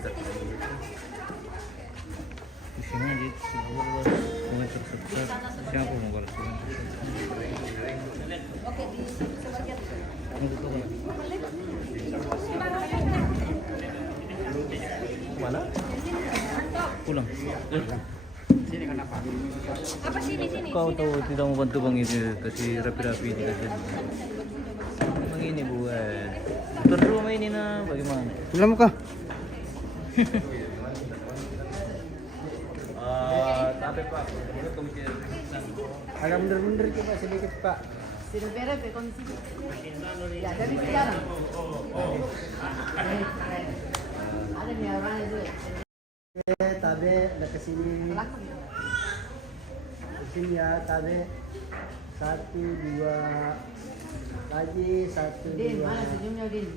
Di sini aja komentar subscribe. Siapa mau kalau Oke, di supermarket. Mana? Pulang. Sini kenapa? Apa sini sini? Kau tahu tidak mau bantu bang ini kasih rapi-rapi dikasih. Bang ini buat. Tuan rumah ini nah bagaimana? Belum kah? Tapi Pak, Agak mundur-mundur coba sedikit Pak. Sudah beres ya kondisi. Ya, dari sekarang. Ada nih orang itu. Oke, tabe udah kesini. Kesini ya, tabe. 1, 2 lagi 1, 2. Din, mana senyumnya Din?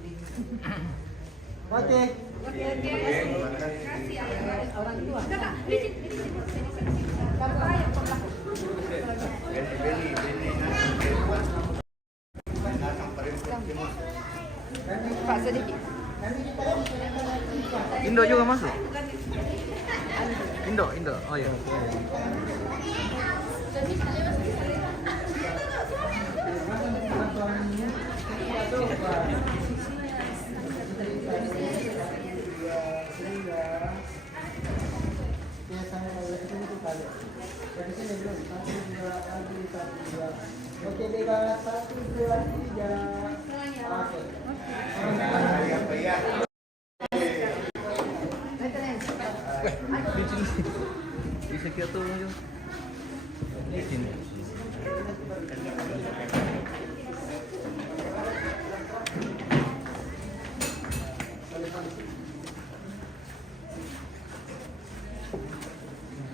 Oke. Oke, kasih orang tua. Kamu ayo ke belakang. Pak sedikit. Indo juga masuk. Indo. Oh iya. Oke, bebas 1, 2, 3. Oke. Bisa kita tuh aja. Di sini.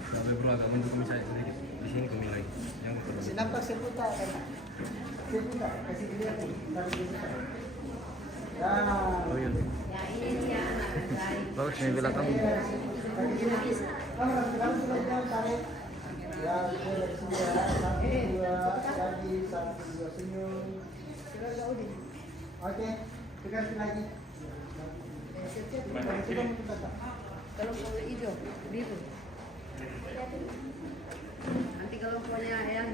Sampai bro agak mendukung misalnya sedikit. Di sini kami lagi. Yang terus. Nampak seputar kan? Seputar, kasih dia kan. Ya. Oh iya. Bagus nih bilang kamu. Oke, tekan lagi. Kalau mau hijau, biru. Nanti kalau punya yang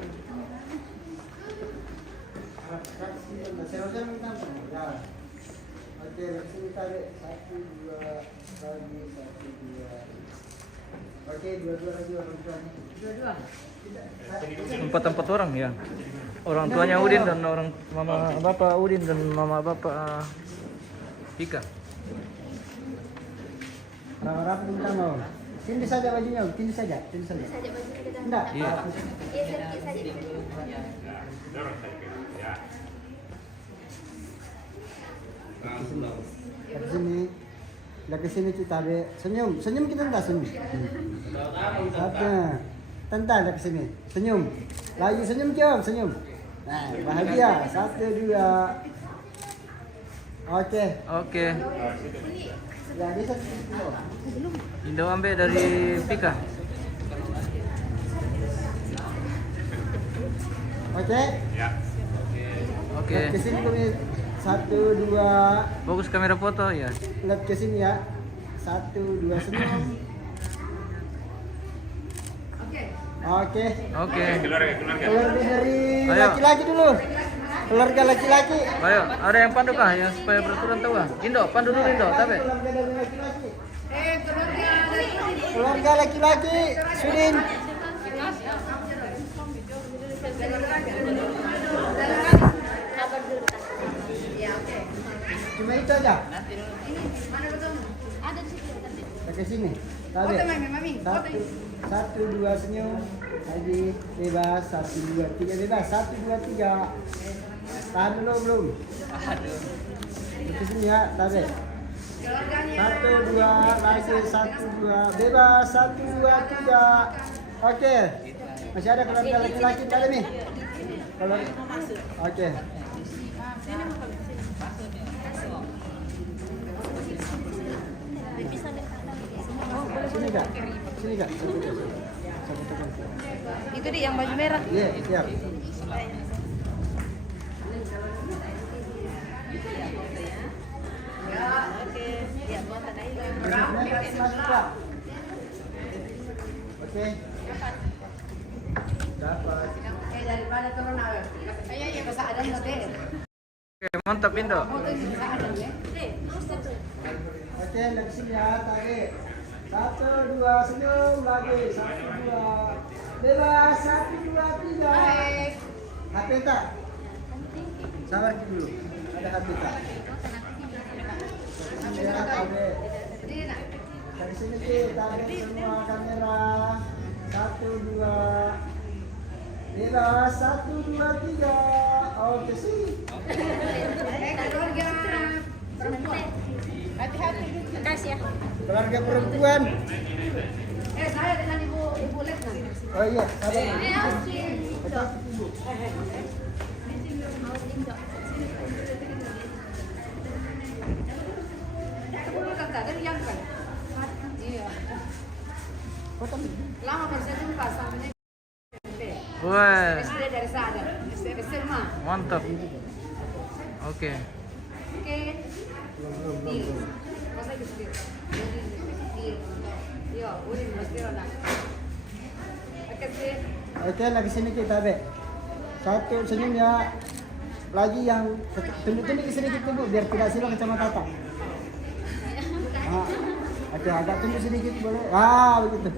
Oke, sini tarik 1, 2 lagi 1, 2. Oke, 2 lagi orang tuanya. dua-dua. 4 orang ya. Orang tuanya Udin dan orang mama bapak Udin dan mama bapak Ika. Rapat tentang mau. Sini saja bajunya, sini saja. Enggak. Iya. Ke sini. Udah ke sini kita be. Senyum kita enggak senyum. Satu. Tanda ke sini. Senyum. Lagi senyum jawab senyum. Nah, bahagia. 1, 2. Oke. Ya, bisa. Indo ambil dari Pika. Oke. Oke. Ke sini kami 1, 2. Bagus kamera foto ya. Lihat ke sini ya. 1, 2 senyum. Oke. Keluarga dari Ayo. laki-laki dulu. Keluarga laki-laki. Ayo, ada yang pandu kah ya supaya beraturan tahu ah? Indo, pandu dulu Indo, tapi. Keluarga dari laki-laki. Keluarga laki-laki. Sudin. Cuma itu aja. Ke sini. Tarik. 1, 2 senyum. Lagi bebas. 1, 2, 3 bebas. 1, 2, 3. Tahan dulu belum? Ke sini ya, tarik. 1, 2 lagi 1, 2 bebas. 1, 2, 3. Oke. Masih ada keluarga laki-laki dalam nih. Kalau oke. Sini kak. Itu di yang baju merah. Iya, siap. Ya, oke. Ya, buat ada masuk Pak. Oke. Dapat. Daripada turun awal. Iya, bisa ada yang lebih. Oke, mantap Indo. Foto bisa ada ya. Oke, dari sini ya, tarik. 1, 2, senyum lagi. 1, 2. Bebas. 1, 2, 3. Baik. HP tak? Sabar dulu. Ada HP tak? Sini ya, tarik. Dari sini tarik semua kamera. 1, 2. Bebas. 1, 2, 3. Oke sih. Keluarga perempuan. Hati-hati. Makasih ya. Keluarga perempuan. Saya dengan ibu Letna. Oh iya, sabar. Dari yang kan? Iya. Lama baru saya jumpa sampai Wah, SD dari sana, SMA. mantap. Oke. Oke. Masa gitu. Yo, udah mesti orang. Oke sih. Oke, lagi sini kita, Be. 1 senyum ya. Lagi yang tunjuk-tunjuk sedikit dulu biar tidak silang kacamata. Nah, oke, agak tunjuk sedikit boleh. Begitu.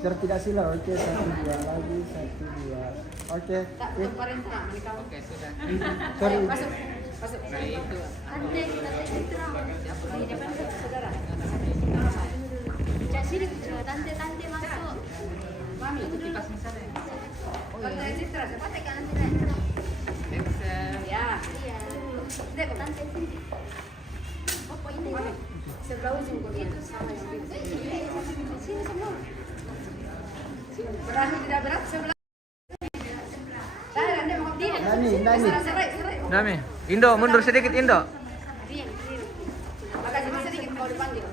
Biar tidak silang. Oke, 1, 2 lagi, 1, 2. Oke. Tak kemarin tak mereka. Oke, sudah. Sorry. Masuk. Itu. Ante Citra. Di depan saudara. Jadi tante masuk. Mami itu di pas sana. Tante Citra, siapa teh kan Citra? Ya. Iya. Dek, tante sini. Apa ini? Sebelah ujung kok dia sama sini semua. Berat tidak berat sebelah. Nani. Dami. Indo, mundur sedikit Indo. Makasih sedikit kalau dipanggil.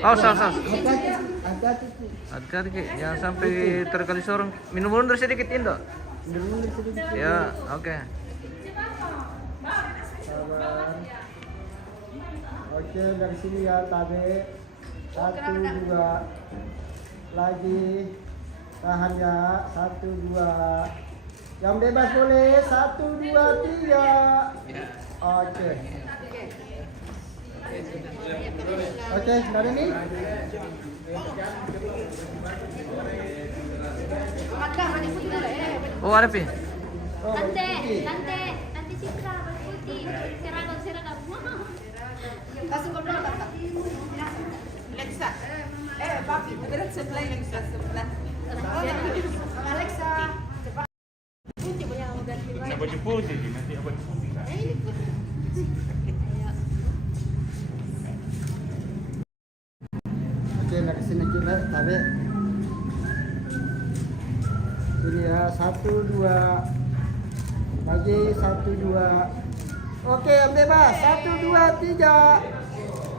Saus. Hati-hati. Hati-hati, jangan sampai terkali sorong. Minum mundur sedikit Indo. Mundur sedikit. Ya, oke. Sabar. Oke, dari sini ya, Tabe. 1, 2. Lagi. Tahan ya. 1, 2. Yang bebas boleh. 1, 2, 3. Oke. Oke, dari ini. Oh, ada pi. Oh, Tante putih. Citra, putih, seragam. Langsung ke belakang, Kak. Alexa. Papi, berat sebelah Alexa sebelah. Alexa. Putih punya mau ganti lagi. Baju putih, nanti baju putih kan? Ini putih. Oke, dari sini kita Tabe. Ini ya, 1, 2. Lagi 1, 2. Oke, yang bebas. 1, 2, 3.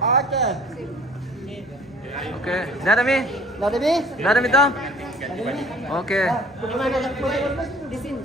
Oke. Oke. Dah Mi. Dari ini. Dah Mi toh. Dari ini. Oke. Di sini.